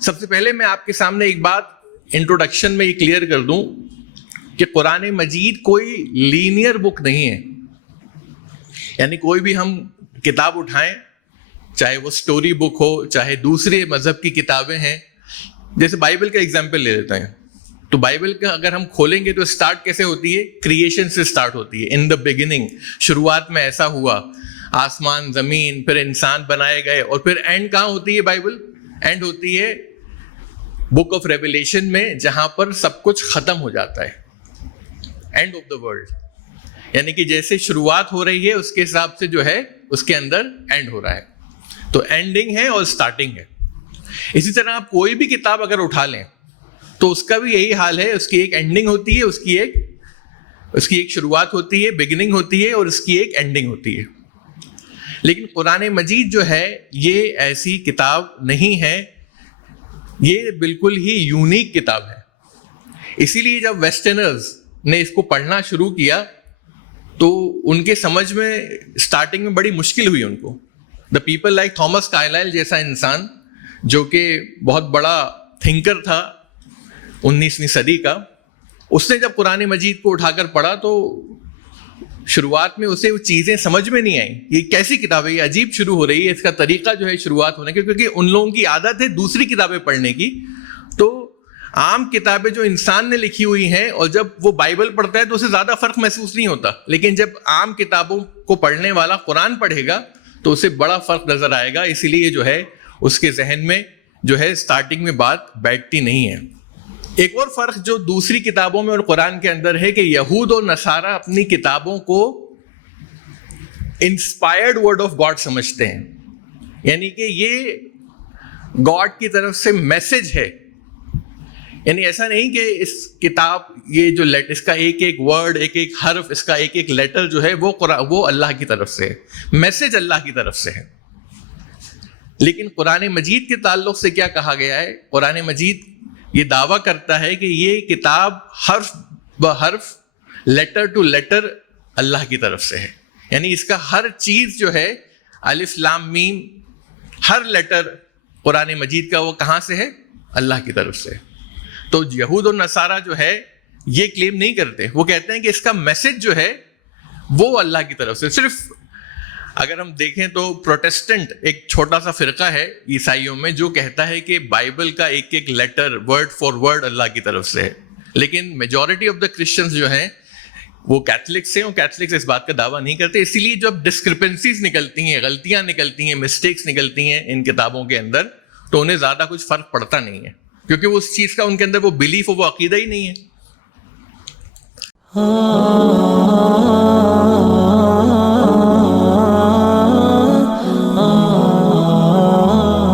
سب سے پہلے میں آپ کے سامنے ایک بات انٹروڈکشن میں یہ کلیئر کر دوں کہ قرآن مجید کوئی لینئر بک نہیں ہے. یعنی کوئی بھی ہم کتاب اٹھائیں، چاہے وہ سٹوری بک ہو، چاہے دوسرے مذہب کی کتابیں ہیں. جیسے بائبل کا ایگزامپل لے لیتے ہیں، تو بائبل کا اگر ہم کھولیں گے تو سٹارٹ کیسے ہوتی ہے؟ کریشن سے سٹارٹ ہوتی ہے. ان دا بگننگ، شروعات میں ایسا ہوا، آسمان زمین، پھر انسان بنائے گئے، اور پھر اینڈ کہاں ہوتی ہے؟ بائبل اینڈ ہوتی ہے بک آف ریویلیشن میں، جہاں پر سب کچھ ختم ہو جاتا ہے. اینڈ آف دا ورلڈ، یعنی کہ جیسے شروعات ہو رہی ہے اس کے حساب سے جو ہے اس کے اندر اینڈ ہو رہا ہے. تو اینڈنگ ہے اور سٹارٹنگ ہے. اسی طرح آپ کوئی بھی کتاب اگر اٹھا لیں تو اس کا بھی یہی حال ہے. اس کی ایک اینڈنگ ہوتی ہے، اس کی ایک شروعات ہوتی ہے، بگننگ ہوتی ہے، اور اس کی ایک اینڈنگ ہوتی ہے. لیکن قرآن مجید جو ہے یہ ایسی کتاب نہیں ہے، یہ بالکل ہی یونیک کتاب ہے. اسی لیے جب ویسٹرنرز نے اس کو پڑھنا شروع کیا تو ان کے سمجھ میں سٹارٹنگ میں بڑی مشکل ہوئی ان کو. The people like Thomas Carlyle جیسا انسان، جو کہ بہت بڑا تھنکر تھا 19ویں صدی کا، اس نے جب قرآن مجید کو اٹھا کر پڑھا تو شروعات میں اسے وہ چیزیں سمجھ میں نہیں آئیں. یہ کیسی کتاب ہے؟ یہ عجیب شروع ہو رہی ہے. اس کا طریقہ جو ہے شروعات ہونے کا، کیونکہ ان لوگوں کی عادت ہے دوسری کتابیں پڑھنے کی. تو عام کتابیں جو انسان نے لکھی ہوئی ہیں، اور جب وہ بائبل پڑھتا ہے تو اسے زیادہ فرق محسوس نہیں ہوتا. لیکن جب عام کتابوں کو پڑھنے والا قرآن پڑھے گا تو اسے بڑا فرق نظر آئے گا. اسی لیے جو ہے اس کے ذہن میں جو ہے سٹارٹنگ میں بات بیٹھتی نہیں ہے. ایک اور فرق جو دوسری کتابوں میں اور قرآن کے اندر ہے کہ یہود اور نصارہ اپنی کتابوں کو انسپائرڈ ورڈ آف گاڈ سمجھتے ہیں. یعنی کہ یہ گاڈ کی طرف سے میسج ہے. یعنی ایسا نہیں کہ اس کتاب یہ جو اس کا ایک ایک ورڈ، ایک ایک حرف، اس کا ایک ایک لیٹر جو ہے وہ اللہ کی طرف سے ہے، میسج اللہ کی طرف سے ہے. لیکن قرآن مجید کے تعلق سے کیا کہا گیا ہے؟ قرآن مجید یہ دعویٰ کرتا ہے کہ یہ کتاب حرف بحرف، لیٹر ٹو لیٹر اللہ کی طرف سے ہے. یعنی اس کا ہر چیز جو ہے، الف لام میم، ہر لیٹر قرآن مجید کا وہ کہاں سے ہے؟ اللہ کی طرف سے. تو یہود اور نصارہ جو ہے یہ کلیم نہیں کرتے. وہ کہتے ہیں کہ اس کا میسج جو ہے وہ اللہ کی طرف سے. صرف اگر ہم دیکھیں تو پروٹیسٹنٹ ایک چھوٹا سا فرقہ ہے عیسائیوں میں جو کہتا ہے کہ بائبل کا ایک ایک لیٹر ورڈ فار ورڈ اللہ کی طرف سے ہے. لیکن میجورٹی آف دا کرسچنز جو ہیں وہ کیتھلکس ہیں، اور کیتھلکس اس بات کا دعویٰ نہیں کرتے. اسی لیے جب ڈسکرپنسیز نکلتی ہیں، غلطیاں نکلتی ہیں، مسٹیکس نکلتی ہیں ان کتابوں کے اندر، تو انہیں زیادہ کچھ فرق پڑتا نہیں ہے، کیونکہ وہ اس چیز کا ان کے اندر وہ بلیف اور وہ عقیدہ ہی نہیں ہے.